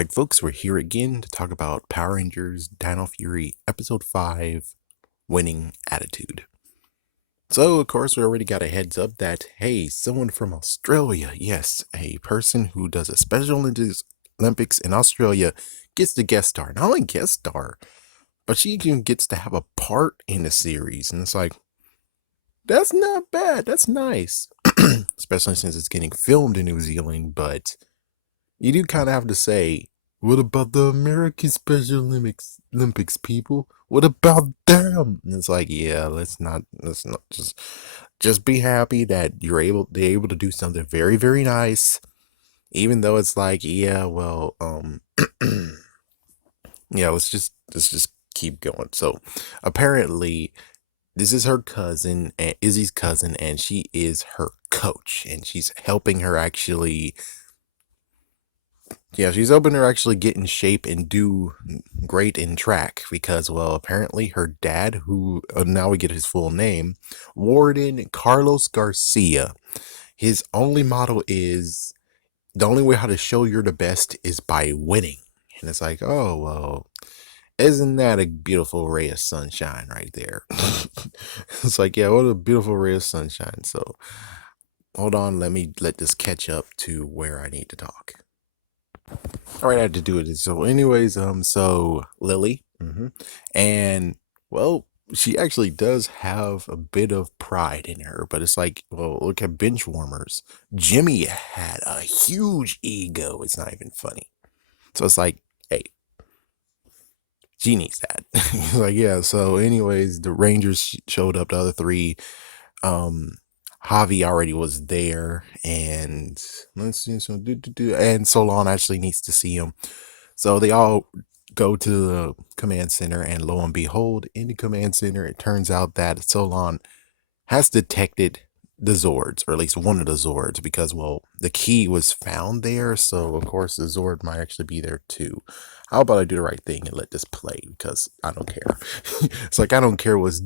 Alright, folks, we're here again to talk about Power Rangers Dino Fury Episode 5 Winning Attitude. So, of course, we already got a heads up that, hey, someone from Australia, yes, a person who does a Special Olympics in Australia gets to guest star. Not only guest star, but she even gets to have a part in the series. And it's like, that's not bad. That's nice. Especially since it's getting filmed in New Zealand, but you do kind of have to say, what about the American Special Olympics people? What about them? And it's like, yeah, let's not just be happy that they're able to do something very, very nice. Even though it's like, yeah, well, yeah, let's just keep going. So apparently this is her cousin, and Izzy's cousin, and she is her coach, and she's helping her actually. Yeah, she's hoping to actually get in shape and do great in track because, well, apparently her dad, who now we get his full name, Warden Carlos Garcia, his only motto is the only way how to show you're the best is by winning. And it's like, oh, well, isn't that a beautiful ray of sunshine right there? It's like, yeah, what a beautiful ray of sunshine. So hold on, let this catch up to where I need to talk. All right, I had to do it. So, anyways, so Lily, and well, she actually does have a bit of pride in her, but it's like, well, look at bench warmers. Jimmy had a huge ego. It's not even funny. So it's like, hey, she needs that. He's like, yeah. So, anyways, the Rangers showed up. The other three, um, Javi already was there, and let's see, so and Solon actually needs to see him. So they all go to the command center, and lo and behold, in the command center, it turns out that Solon has detected the Zords, or at least one of the Zords, because, well, the key was found there, so of course the Zord might actually be there too. How about I do the right thing and let this play, because I don't care. It's like, I don't care what's,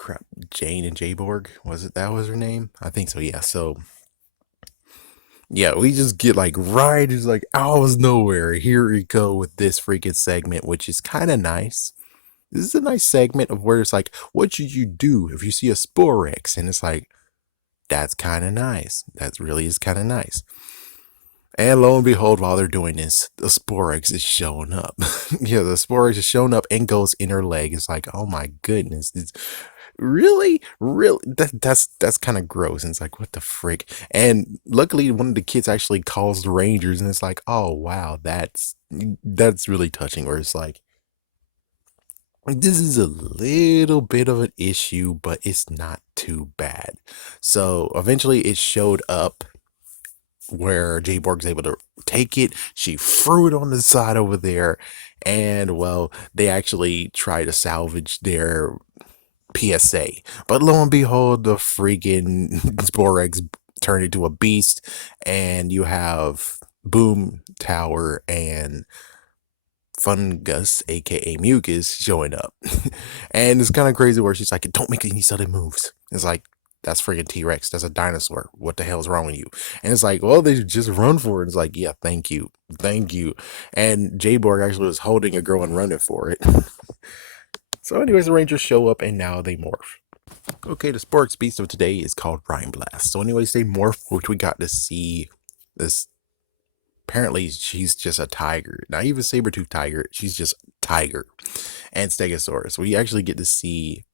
crap, Jane J-Borg, that was her name? I think so, yeah, so yeah, we just get like right, it's like out of nowhere. Here we go with this freaking segment, which is kind of nice. This is a nice segment of where it's like, what should you do if you see a Sporex? And it's like, that's kind of nice. That really is kind of nice. And lo and behold, while they're doing this, the Sporex is showing up. Yeah, the Sporex is showing up and goes in her leg. It's like, oh my goodness, really that's kind of gross. And it's like, what the frick? And luckily one of the kids actually calls the Rangers, and it's like, oh wow, that's really touching, where it's like, this is a little bit of an issue, but it's not too bad. So eventually it showed up where J-Borg's able to take it. She threw it on the side over there, and well, they actually try to salvage their PSA. But lo and behold, the freaking Sporex turned into a beast, and you have Boom Tower and Fungus, aka Mucus, showing up. And it's kind of crazy where she's like, don't make any sudden moves. It's like, that's freaking T-Rex. That's a dinosaur. What the hell is wrong with you? And it's like, well, they just run for it. It's like, yeah, thank you. Thank you. And J-Borg actually was holding a girl and running for it. So anyways, the Rangers show up, and now they morph. Okay, the sports beast of today is called Rhyme Blast. So anyways, they morph, which we got to see this. Apparently, she's just a tiger. Not even saber-tooth tiger. She's just tiger. And Stegosaurus. We actually get to see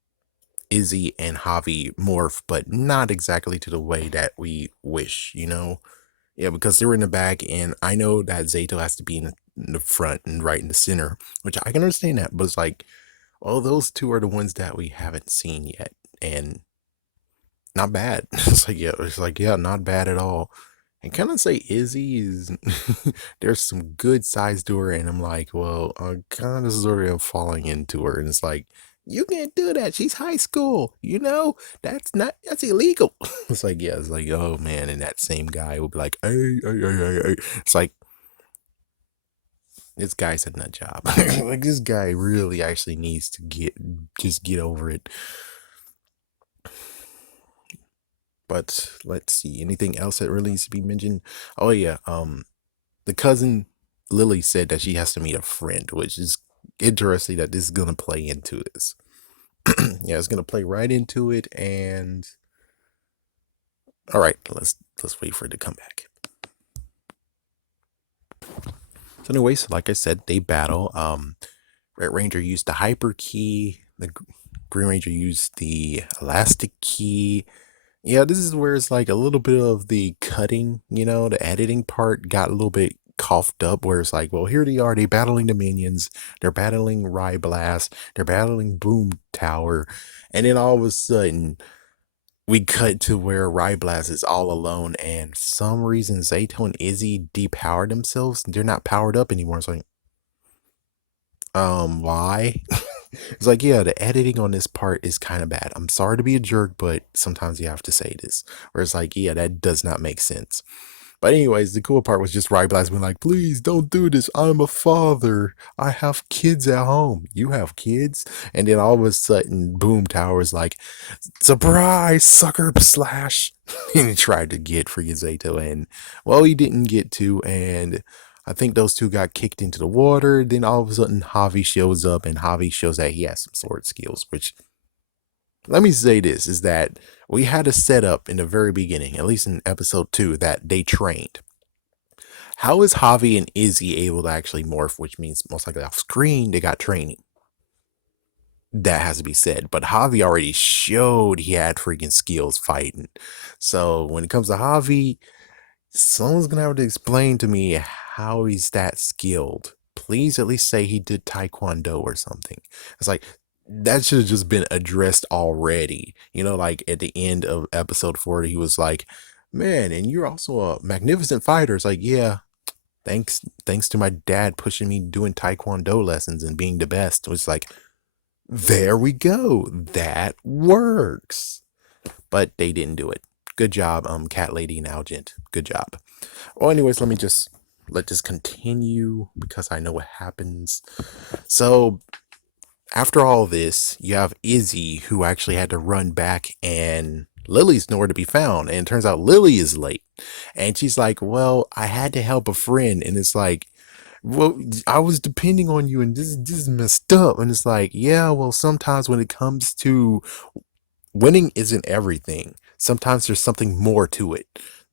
Izzy and Javi morph, but not exactly to the way that we wish, you know? Yeah, because they were in the back, and I know that Zato has to be in the front and right in the center, which I can understand that, but it's like, well, those two are the ones that we haven't seen yet, and not bad. It's like, yeah, not bad at all. And kind of say Izzy is, there's some good sides to her, and I'm like, well, I kind of sort of falling into her, and it's like, you can't do that. She's high school, you know. That's illegal. It's like, yeah, it's like, oh man, and that same guy will be like, hey. It's like, this guy's a nut job. Like, this guy really actually needs to get over it. But let's see, anything else that really needs to be mentioned? Oh yeah, The cousin Lily said that she has to meet a friend, which is interesting that this is gonna play into this. Yeah, it's gonna play right into it, and all right, let's wait for it to come back. So, anyways, like I said, they battle. Red Ranger used the hyper key. The Green Ranger used the elastic key. Yeah, this is where it's like a little bit of the cutting, the editing part got a little bit coughed up where it's like, well, here they are, they battling the minions, they're battling Rye Blast, they're battling Boom Tower, and then all of a sudden we cut to where Rye Blast is all alone, and for some reason Zato and Izzy depowered themselves. They're not powered up anymore. It's like, why? It's like, yeah, the editing on this part is kind of bad. I'm sorry to be a jerk, but sometimes you have to say this. Where it's like, yeah, that does not make sense. But anyways, the cool part was just Ryblast being like, please don't do this. I'm a father. I have kids at home. You have kids? And then all of a sudden, Boom Tower is like, surprise, sucker slash. And he tried to get freaking Zato, and well, he didn't get to, and I think those two got kicked into the water. Then all of a sudden, Javi shows up, and Javi shows that he has some sword skills, which, let me say this, is that we had a setup in the very beginning, at least in episode 2, that they trained. How is Javi and Izzy able to actually morph, which means most likely off screen, they got training? That has to be said. But Javi already showed he had freaking skills fighting. So when it comes to Javi, someone's gonna have to explain to me how he's that skilled. Please at least say he did Taekwondo or something. It's like, that should have just been addressed already. Like at the end of episode 40, he was like, man, and you're also a magnificent fighter. It's like, yeah, thanks to my dad pushing me doing Taekwondo lessons and being the best. It was like, there we go. That works. But they didn't do it. Good job, Cat Lady and Algent. Good job. Well, anyways, let this continue because I know what happens. So after all this, you have Izzy who actually had to run back, and Lily's nowhere to be found. And it turns out Lily is late. And she's like, well, I had to help a friend. And it's like, well, I was depending on you, and this is messed up. And it's like, yeah, well, sometimes when it comes to winning isn't everything. Sometimes there's something more to it.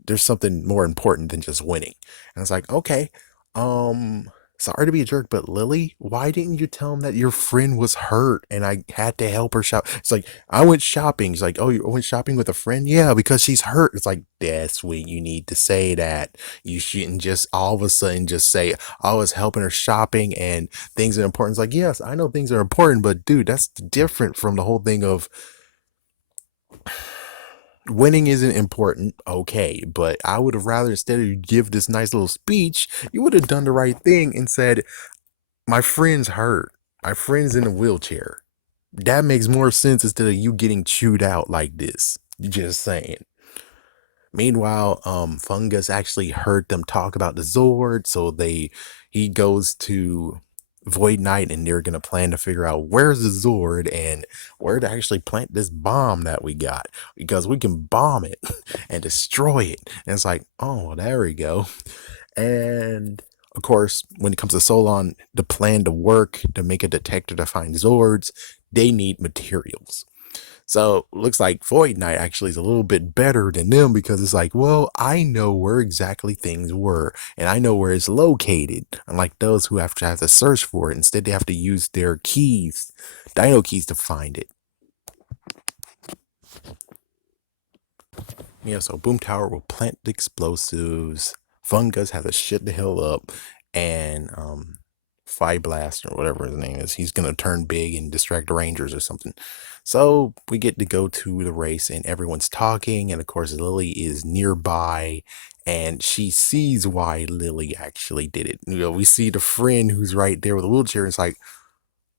There's something more important than just winning. And it's like, okay, sorry to be a jerk, but Lily, why didn't you tell him that your friend was hurt and I had to help her shop? It's like, I went shopping. It's like, oh, you went shopping with a friend? Yeah, because she's hurt. It's like, that's when you need to say that. You shouldn't just all of a sudden just say, I was helping her shopping and things are important. It's like, yes, I know things are important, but dude, that's different from the whole thing of winning isn't important, okay, but I would have rather, instead of give this nice little speech, you would have done the right thing and said, my friend's hurt. My friend's in a wheelchair. That makes more sense instead of you getting chewed out like this. Just saying. Meanwhile, Fungus actually heard them talk about the Zord, so he goes to Void Knight, and they're gonna plan to figure out where's the Zord and where to actually plant this bomb that we got, because we can bomb it and destroy it. And it's like, oh, there we go. And of course, when it comes to Solon, the plan to work to make a detector to find Zords, they need materials. So looks like Void Knight actually is a little bit better than them, because it's like, well, I know where exactly things were and I know where it's located. Unlike those who have to search for it. Instead, they have to use their keys, Dino keys, to find it. Yeah, so Boom Tower will plant the explosives. Fungus has to shit the hell up, and Fire Blast or whatever his name is, he's gonna turn big and distract the Rangers or something. So we get to go to the race, and everyone's talking, and of course Lily is nearby, and she sees why Lily actually did it. We see the friend who's right there with a wheelchair. And it's like,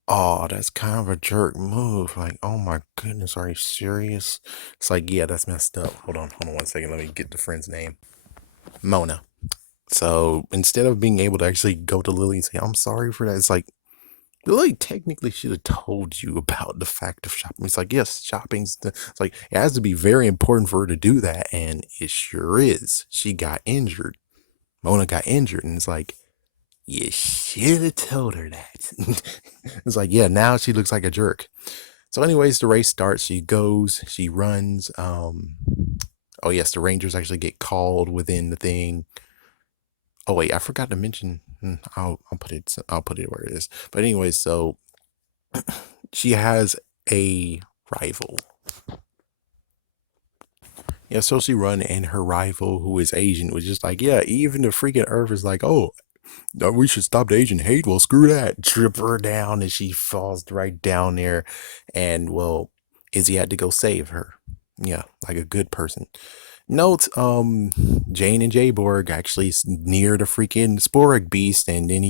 oh, that's kind of a jerk move. Like, oh my goodness, are you serious? It's like, yeah, that's messed up. Hold on 1 second. Let me get the friend's name. Mona. So instead of being able to actually go to Lily and say, I'm sorry for that, it's like, Lily technically should have told you about the fact of shopping. It's like, yes, it's like, it has to be very important for her to do that. And it sure is. She got injured. Mona got injured, and it's like, you should have told her that. It's like, yeah, now she looks like a jerk. So, anyways, the race starts. She goes, she runs. Oh yes, the Rangers actually get called within the thing. Oh wait, I forgot to mention. I'll put it. I'll put it where it is. But anyways, so she has a rival. Yeah, so she run, and her rival, who is Asian, was just like, yeah, even the freaking Earth is like, oh, no, we should stop the Asian hate. Well, screw that. Trip her down, and she falls right down there. And well, Izzy had to go save her. Yeah, like a good person. Note, Jane and J-Borg actually near the freaking Spork beast, and then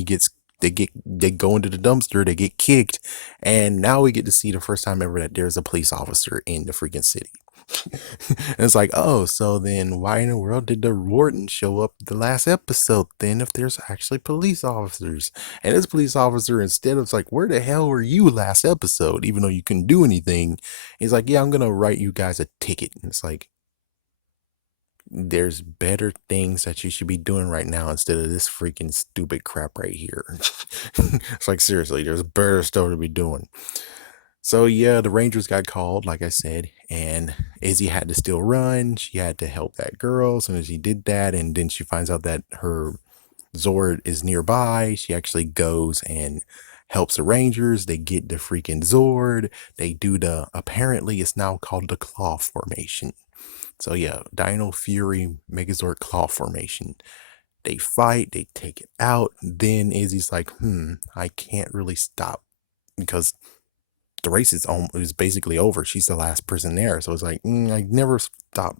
they go into the dumpster, they get kicked, and now we get to see the first time ever that there's a police officer in the freaking city. And it's like, oh, so then why in the world did the warden show up the last episode then if there's actually police officers? And this police officer, instead of like, where the hell were you last episode, even though you couldn't do anything, he's like, yeah, I'm gonna write you guys a ticket. And it's like, there's better things that you should be doing right now instead of this freaking stupid crap right here. It's like, seriously, there's better stuff to be doing. So yeah, the Rangers got called, like I said, and Izzy had to still run. She had to help that girl. As soon as she did that, and then she finds out that her Zord is nearby, she actually goes and helps the Rangers. They get the freaking Zord. They do the, apparently it's now called the claw formation. So yeah, Dino Fury Megazord claw formation. They fight, they take it out. Then Izzy's like, I can't really stop because the race is basically over. She's the last person there. So it's like, I never stopped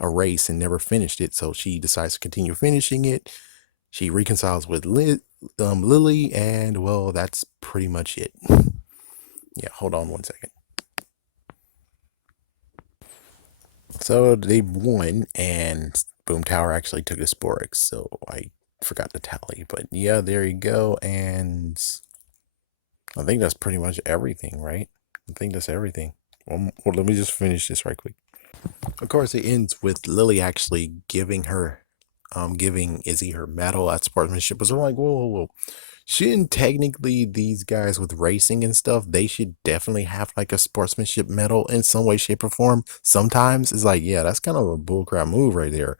a race and never finished it. So she decides to continue finishing it. She reconciles with Lily, and well, that's pretty much it. Yeah, hold on one second. So they won, and Boom Tower actually took the Sporix, so I forgot to tally. But yeah, there you go, and I think that's pretty much everything, right? I think that's everything. Well, let me just finish this right quick. Of course, it ends with Lily actually giving Izzy her medal at sportsmanship. So I'm like, whoa, whoa, whoa. Shouldn't technically these guys with racing and stuff, they should definitely have like a sportsmanship medal in some way, shape, or form? Sometimes it's like, yeah, that's kind of a bullcrap move right there.